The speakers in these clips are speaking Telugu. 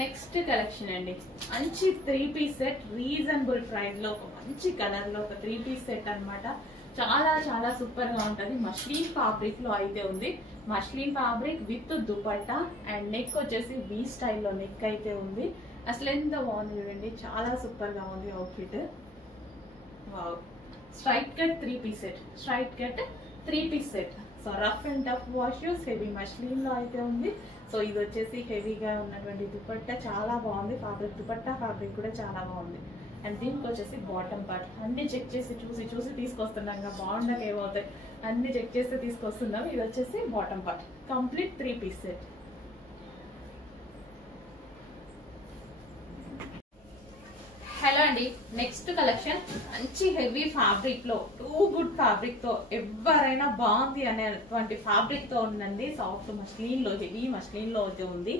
నెక్స్ట్ కలెక్షన్ అండి, మంచి 3-piece సెట్ రీజనబుల్ ప్రైస్ లో ఒక మంచి కలర్ లో ఒక 3-piece సెట్ అన్నమాట. చాలా చాలా సూపర్ గా ఉంటది. మస్లిన్ ఫ్యాబ్రిక్ లో అయితే ఉంది. Muslin fabric with dupatta and neck వచ్చేసి వి స్టైల్లో నెక్ అయితే ఉంది. అసలు ఎంత బాగుంది చూడండి, చాలా సూపర్ గా ఉంది outfit. Wow, straight cut 3-piece set, straight cut 3-piece set. So rough and tough వాష్యూస్, హెవీ మస్లిన్ లో అయితే ఉంది. సో ఇది వచ్చేసి హెవీగా ఉన్నటువంటి దుపట్టా చాలా బాగుంది. ఫ్యాబ్రిక్ దుపట్టా ఫ్యాబ్రిక్ కూడా చాలా బాగుంది. అండ్ దీనికి వచ్చేసి బాటమ్ పార్ట్ అన్ని చెక్ చేసి చూసి తీసుకొస్తున్నాం. బాగుండక ఏమవుతాయి, అన్ని చెక్ చేసి తీసుకొస్తున్నాం. ఇది వచ్చేసి bottom part, complete 3-piece set. Hello అండి, నెక్స్ట్ కలెక్షన్ మంచి హెవీ ఫ్యాబ్రిక్ లో, టూ గుడ్ ఫ్యాబ్రిక్ తో ఎవరైనా బాగుంది అనేటువంటి ఫ్యాబ్రిక్ తో ఉందండి. సాఫ్ట్ మస్లిన్ లో, హెవీ మస్లిన్ లో అయితే ఉంది.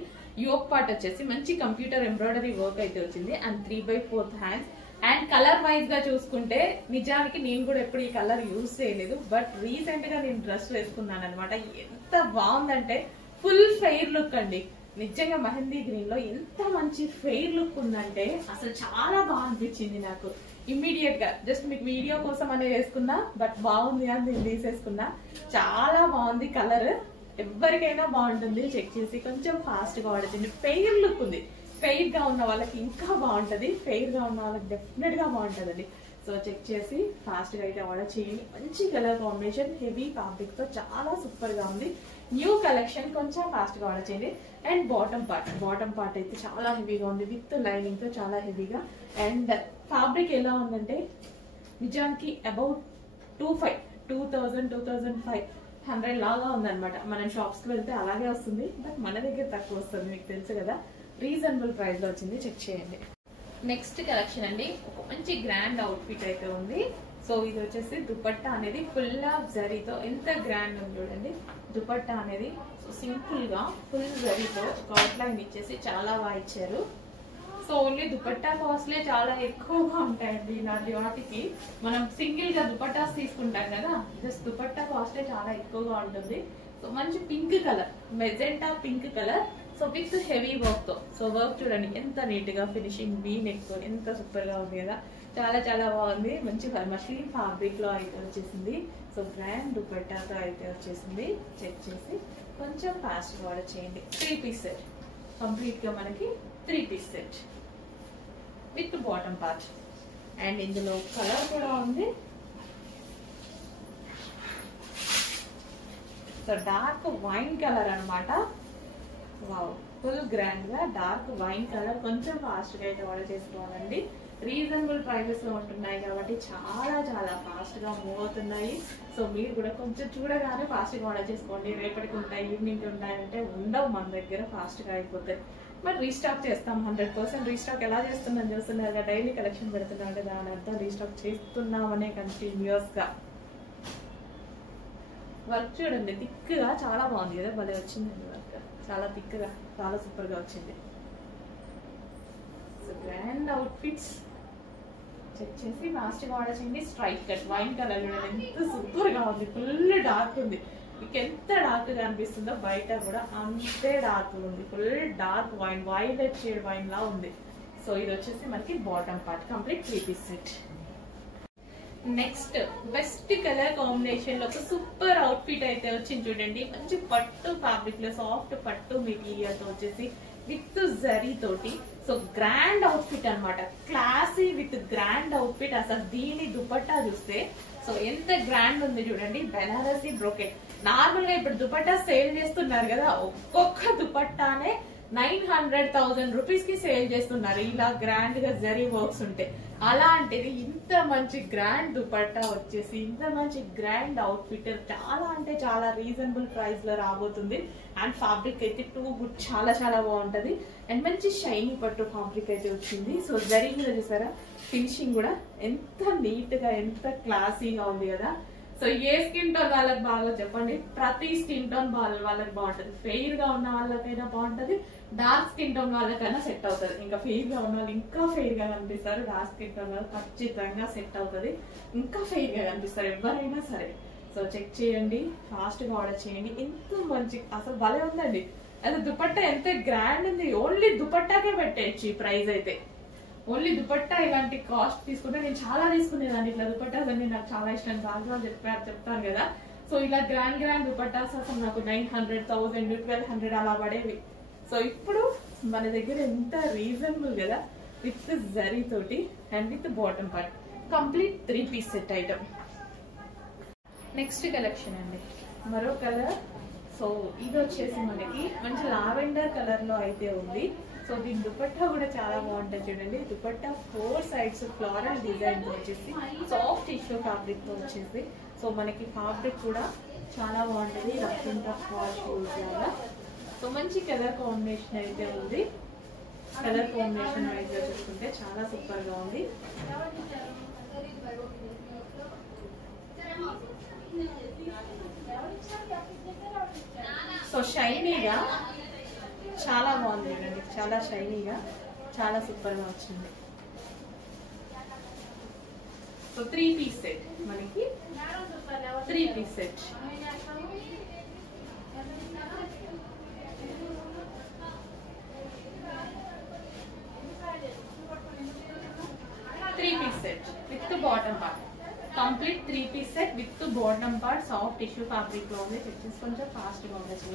యోక్ పార్ట్ వచ్చేసి మంచి కంప్యూటర్ ఎంబ్రాయిడరీ వర్క్ అయితే వచ్చింది. And 3/4 hands. And colour wise గా చూసుకుంటే నిజానికి నేను కూడా ఎప్పుడు ఈ కలర్ యూజ్ చేయలేదు, బట్ రీసెంట్ గా నేను డ్రెస్ వేసుకున్నాను అనమాట. ఎంత బాగుందంటే ఫుల్ ఫెయిర్ లుక్ అండి. నిజంగా మెహందీ గ్రీన్ లో ఎంత మంచి ఫెయిర్ లుక్ ఉందంటే అసలు చాలా బాగా అనిపించింది నాకు. ఇమ్మీడియట్ గా జస్ట్ మీకు వీడియో కోసం అనే వేసుకున్నా, బట్ బాగుంది అని నేను తీసేసుకున్నా. చాలా బాగుంది కలర్, ఎవరికైనా బాగుంటుంది. చెక్ చేసి కొంచెం ఫాస్ట్ గా వాడచ్చండి. ఫెయిర్ లుక్ ఉంది. ఫెయిర్ గా ఉన్న వాళ్ళకి ఇంకా బాగుంటది, ఫెయిర్ గా ఉన్న వాళ్ళకి డెఫినెట్ గా బాగుంటదండి. సో చెక్ చేసి ఫాస్ట్ గా అయితే ఆర్డర్ చేయండి. మంచి కలర్ కాంబినేషన్, హెవీ ఫ్యాబ్రిక్ తో చాలా సూపర్ గా ఉంది. న్యూ కలెక్షన్, కొంచెం ఫాస్ట్ గా ఆర్డర్ చేయండి. అండ్ బాటమ్ పార్ట్ అయితే చాలా హెవీగా ఉంది, విత్ లైనింగ్ తో చాలా హెవీగా. అండ్ ఫ్యాబ్రిక్ ఎలా ఉందంటే నిజానికి అబౌట్ 2500 లాగా ఉందన్నమాట. మనం షాప్స్ కి వెళ్తే అలాగే వస్తుంది, బట్ మన దగ్గర తక్కువ వస్తుంది, మీకు తెలుసు కదా. రీజనబుల్ ప్రైస్ లో వచ్చింది, చెక్ చేయండి. నెక్స్ట్ కలెక్షన్ అండి, ఒక మంచి గ్రాండ్ అవుట్ఫిట్ అయితే ఉంది. సో ఇది వచ్చేసి దుపట్టా అనేది ఫుల్ ఆఫ్ జరీతో ఎంత గ్రాండ్ ఉంది చూడండి. దుపట్టా అనేది సింపుల్ గా ఫుల్ జరీతో ఒక అవుట్లైన్ ఇచ్చేసి చాలా బాగా ఇచ్చారు. సో ఓన్లీ దుపట్టా కాస్ట్లే చాలా ఎక్కువగా ఉంటాయండి. ఇలాంటి వాటికి మనం సింగిల్ గా దుపట్టాస్ తీసుకుంటాం కదా, జస్ట్ దుపట్టా కాస్టే చాలా ఎక్కువగా ఉంటుంది. సో మంచి pink colour, magenta pink colour. So with heavy work తో. సో వర్క్ చూడండి ఎంత నీట్ గా ఫినిషింగ్, వీ నెక్ తో ఎంత సూపర్ గా ఉంది కదా. చాలా చాలా బాగుంది. మంచి మస్లిన్ ఫ్యాబ్రిక్ లో అయితే వచ్చేసింది. సో గ్రాండ్ దుపట్టాతో అయితే వచ్చేసింది. చెక్ చేసి కొంచెం ఫాస్ట్ గా ఆర్డర్ చేయండి. 3-piece సెట్, కంప్లీట్ గా మనకి 3-piece set with bottom part. And ఇందులో కలర్ కూడా ఉంది. సో డార్క్ వైన్ కలర్ అనమాట. వావ్, ఫుల్ గ్రాండ్ గా డార్క్ వైన్ కలర్. కొంచెం ఫాస్ట్ గా అయితే ఆర్డర్ చేసుకోవాలండి. రీజనబుల్ ప్రైజెస్ లో ఉంటున్నాయి కాబట్టి చాలా చాలా ఫాస్ట్ గా మూవ్ అవుతున్నాయి. సో మీరు కూడా కొంచెం చూడగానే ఫాస్ట్ గా ఆర్డర్ చేసుకోండి. రేపటికి ఉంటాయి, ఈవినింగ్ ఉంటాయంటే ఉండవు మన దగ్గర, ఫాస్ట్ గా అయిపోతాయి. మరి రీస్టాక్ చేస్తాం, 100% రీస్టాక్. ఎలా చేస్తున్నాం చూస్తున్నారు కదా, డైలీ కలెక్షన్ పెడుతున్నాం కదా, దాని అర్థం రీస్టాక్ చేస్తున్నామనే కంటిన్యూస్ గా. వర్క్ చూడండి థిక్ గా చాలా బాగుంది కదా, భలే వచ్చిందండి వర్క్. చాలా థిక్ గా చాలా సూపర్ గా వచ్చింది. సో గ్రాండ్ అవుట్ఫిట్స్, చెక్ చేసి ఫాస్ట్ గా ఆర్డర్ చేయండి. స్ట్రైట్ కట్ వైన్ కలర్ చూడండి ఎంత సూపర్ గా ఉంది. ఫుల్ డార్క్ ఉంది. మీకు ఎంత డార్క్ గా అనిపిస్తుందో బయట కూడా అంతే డార్క్ ఉంది. Full dark wine, violet shade wine లా ఉంది. సో ఇది వచ్చేసి మనకి bottom part, complete 3-piece set. Next best colour combination లో ఒక సూపర్ అవుట్ఫిట్ అయితే వచ్చింది చూడండి. మంచి పట్టు ఫ్యాబ్రిక్ లో, సాఫ్ట్ పట్టు మెటీరియల్ తో వచ్చేసి విత్ జరీ తోటి. సో గ్రాండ్ అవుట్ఫిట్ అనమాట, క్లాసీ విత్ గ్రాండ్ అవుట్ఫిట్. అసలు దీని దుపట్టా చూస్తే సో ఎంత గ్రాండ్ ఉంది చూడండి. బెనారసీ బ్రోకెట్. నార్మల్ గా ఇప్పుడు దుపట్టా సేల్ చేస్తున్నారు కదా, ఒక్కొక్క దుపట్టానే 900,000 రూపీస్ కి సేల్ చేస్తున్నారు, ఇలా గ్రాండ్ గా జరీ వర్క్స్ ఉంటే. అలాంటిది ఇంత మంచి గ్రాండ్ దుపట్టా వచ్చేసి ఇంత మంచి గ్రాండ్ అవుట్ఫిట్ చాలా అంటే చాలా రీజనబుల్ ప్రైస్ లో రాబోతుంది. అండ్ ఫ్యాబ్రిక్ అయితే టూ గుడ్, చాలా చాలా బాగుంటది. అండ్ మంచి షైనీ పట్టు ఫ్యాబ్రిక్ అయితే వచ్చింది. సో జరీ కూడా చూసారా, ఫినిషింగ్ కూడా ఎంత నీట్ గా ఎంత క్లాసీగా ఉంది కదా. సో ఏ స్కిన్ టోన్ వాళ్ళకి బాగా చెప్పండి, ప్రతి స్కిన్ టోన్ వాళ్ళకి బాగుంటది. ఫెయిర్ గా ఉన్న వాళ్ళకైనా బాగుంటది, డార్క్ స్కిన్ టోన్ వాళ్ళకైనా సెట్ అవుతుంది. ఇంకా ఫెయిర్ గా ఉన్న వాళ్ళు ఇంకా ఫెయిర్ గా కనిపిస్తారు, డార్క్ స్కిన్ టోన్ వాళ్ళు ఖచ్చితంగా సెట్ అవుతుంది, ఇంకా ఫెయిర్ గా కనిపిస్తారు ఎవరైనా సరే. సో చెక్ చేయండి, ఫాస్ట్ గా ఆర్డర్ చేయండి. ఎంత మంచి అసలు భలే ఉందండి. అది దుపట్టా ఎంత గ్రాండ్ ఉంది, ఓన్లీ దుపట్టాకే పెట్టేయచ్చు ఈ ప్రైస్ అయితే. ఓన్లీ దుపట్టా ఇలాంటి కాస్ట్ తీసుకుంటే, నేను చాలా తీసుకునేదాన్ని ఇట్లా దుపట్టాస్ అన్ని, నాకు చాలా ఇష్టం. చాలా చెప్తాను కదా. సో ఇలా గ్రాండ్ దుపట్టాస్ అసలు నాకు 900, 1000, 1200 అలా పడేవి. సో ఇప్పుడు మన దగ్గర ఎంత రీజనబుల్ కదా, విత్ జరీ తోటి and with bottom part, complete 3 piece set item. Next collection అండి, మరో కలర్. సో ఇది వచ్చేసి మనకి మంచి లావెండర్ కలర్ లో అయితే ఉంది. సో దీని దుపట్టా కూడా చాలా బాగుంటుంది చూడండి. దుపట్టా 4 సైడ్స్ ఫ్లోరల్ డిజైన్ తో వచ్చేసి సాఫ్ట్ టిష్యూ ఫ్యాబ్రిక్ తో వచ్చేసి. సో మనకి ఫ్యాబ్రిక్ కూడా చాలా బాగుంటుంది, rough and tough wash use లాగా. సో మంచి కలర్ కాంబినేషన్ అయితే ఉంది. కలర్ కాంబినేషన్ వైజ్ గా చూసుకుంటే చాలా సూపర్ గా ఉంది. సో షైనీగా చాలా బాగుంది చూడండి, చాలా షైనీగా, చాలా సూపర్ గా వచ్చింది. సో 3 పీస్ సెట్ మనకి, 3 piece set. With bottom part, complete 3 piece set with bottom part, soft tissue fabric లో ఉంది. కొంచెం ఫాస్ట్ గా ఉండొచ్చు.